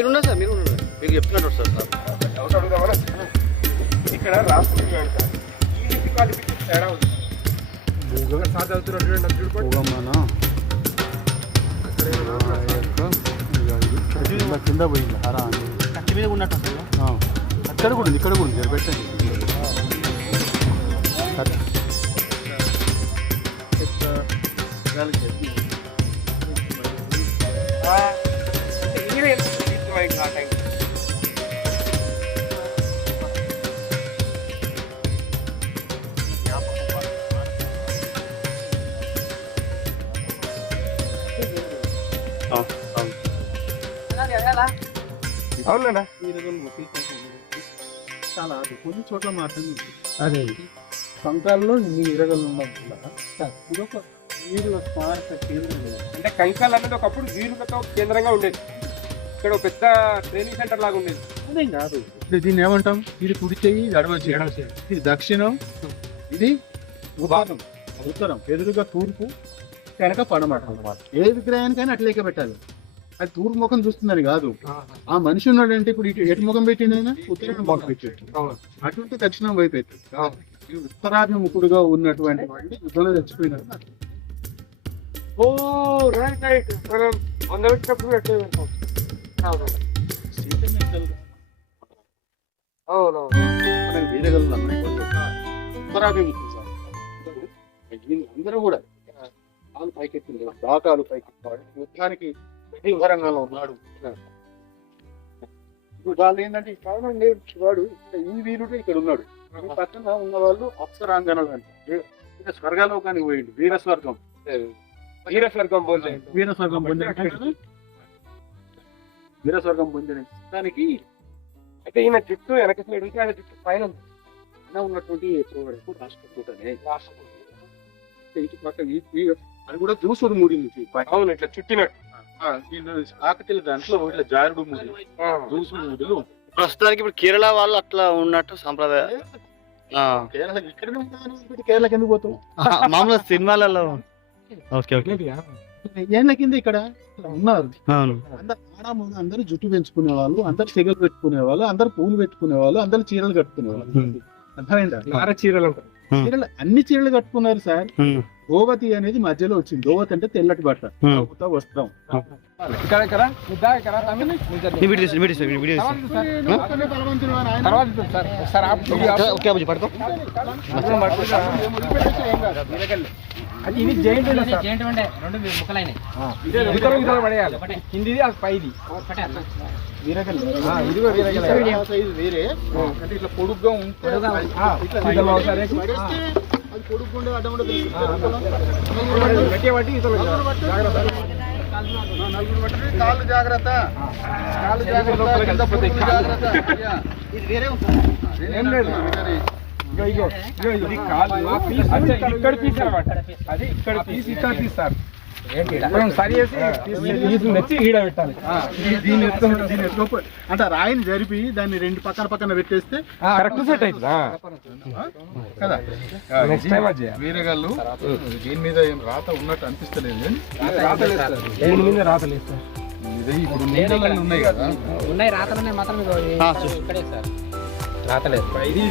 మీరు ఉన్నారు సార్. మీరు ఉన్నారు మీకు చెప్తున్నట్టు సార్. ఇక్కడ సార్ తేడా ఉంది. నాకు చూడుకోండి. కింద కింద పోయింది. హరా అని. కత్తి మీద ఉన్నట్టు వస్తుంది. ఆ. అక్కడ కూడా ఉంది ఇక్కడ కూడా ఉంది. ఇక్కడ పెట్టండి. ఆ టైం అవునా చాలా అది. కొన్ని చోట్ల మాత్రమే అదే సంకాల్లో నీ ఇరగలు వల్ల ఇదొక వీరుల స్మారక కేంద్రం. కదా. అంటే కంకాల్ అనేది ఒకప్పుడు వీరులతో కేంద్రంగా ఉండేది. ఇక్కడ ఒక పెద్ద ట్రైనింగ్ సెంటర్ లాగా ఉండేది అదేం కాదు. ఇప్పుడు దీన్ని ఏమంటాం? ఇది కుడి చెయ్యి ఇది చెయ్యి. ఇది దక్షిణం ఇది ఉత్తరం. ఉత్తరం. ఎదురుగా తూర్పు వెనక పడమట అన్నమాట. ఏ విగ్రహానికైనా అట్లేక పెట్టాలి. అది తూర్పు ముఖం చూస్తుందని కాదు. ఆ. మనిషి ఉన్నాడంటే ఇప్పుడు ఇటు ఎటు ముఖం పెట్టిండైనా ఉత్తరం ముఖం పెట్టాడు. అటువంటి దక్షిణం వైపు ఈ ఉత్తరాభిముఖుడుగా ఉన్నటువంటి వాడిని యుద్ధంలో తెచ్చిపోయినారు ఓ రైట్ రైట్ మనం వంద పెట్టినప్పుడు అందరూ కూడా కాలు పైకెత్తింది. దాకాలు పైకెత్తాడు యుద్ధానికి రంగంలో ఉన్నాడు. ఇప్పుడు వాళ్ళు ఏంటంటే కారణం వాడు ఈ వీరుడు ఇక్కడ ఉన్నాడు. ఈ పక్కన ఉన్న వాళ్ళు అప్సరాంగనలు అంటే ఇక స్వర్గలోకానికి పోయిండు. వీర స్వర్గం వీర స్వర్గం పోలే వీర స్వర్గం పొందిన దానికి అయితే ఈయన జుట్టు వెనక సైడ్ ఉంటే ఆయన జుట్టు పైన ఉన్నటువంటి ఎక్కువ రాష్ట్రకూటనే. ఇటు పక్క అది కూడా దూసుడు మూడింది పైన. అవును ఇట్లా చుట్టినట్టు. ఆ, వీళ్ళు ఆకతిల దాంట్లో ఇట్లా జారుడు మూడు. దూసుడు మూడులు ప్రస్తుతానికి ఇప్పుడు కేరళ వాళ్ళు అట్లా ఉన్నట్టు సంప్రదాయ. ఆ. కేరళ కేరళకి ఎందుకు పోతాం? మామూలుగా సినిమాలలో. Okay okay. ఏళ్ళ కింద ఇక్కడ ఉన్నారు. అవును. అందరు జుట్టు పెంచుకునే వాళ్ళు అందరు సెగలు పెట్టుకునే వాళ్ళు అందరు పూలు పెట్టుకునే వాళ్ళు అందరు చీరలు కట్టుకునే వాళ్ళు. అర్థమైందా? చీరలు చీరలు అన్ని చీరలు కట్టుకున్నారు సార్. గోవతి అనేది మధ్యలో వచ్చింది. గోవతి అంటే తెల్లటి బట్ట. వస్త్రం. ఇక్కడ తర్వాత సార్. అది ఇది జైంట్ ఉండే సార్. జేంటి ఉండే రెండు ముక్కలైనాయి ఇతర ఇతర పడేయాలి కిందిది అది పైది వేరే అంటే ఇట్లా పొడుగ్గా కాళ్ళు జాగ్రత్త కాళ్ళు జాగ్రత్త కింద ఇది వేరే ఉంటుంది. ఇగో ఇగో ఇగో ఇది కాదు. ఆ పీస్ అంటే ఇక్కడ పీస్ అది ఇక్కడ ఇక్కడ సార్ అంటే రాయిని జరిపి దాన్ని రెండు పక్కన పక్కన పెట్టేస్తే కరెక్ట్ సెట్ అవుతుందా కదా? నెక్స్ట్ టైం అది చేయాలి. వీరగాళ్ళు దీని మీద ఏం రాత ఉన్నట్టు అనిపిస్తలేదు. కానీ దీని మీద రాతలేదు సార్ ఇదే ఇప్పుడు నీళ్ళలో ఉన్నాయి కదా? ఉన్నాయి మాత్రం సార్. రాతలేదు ఇది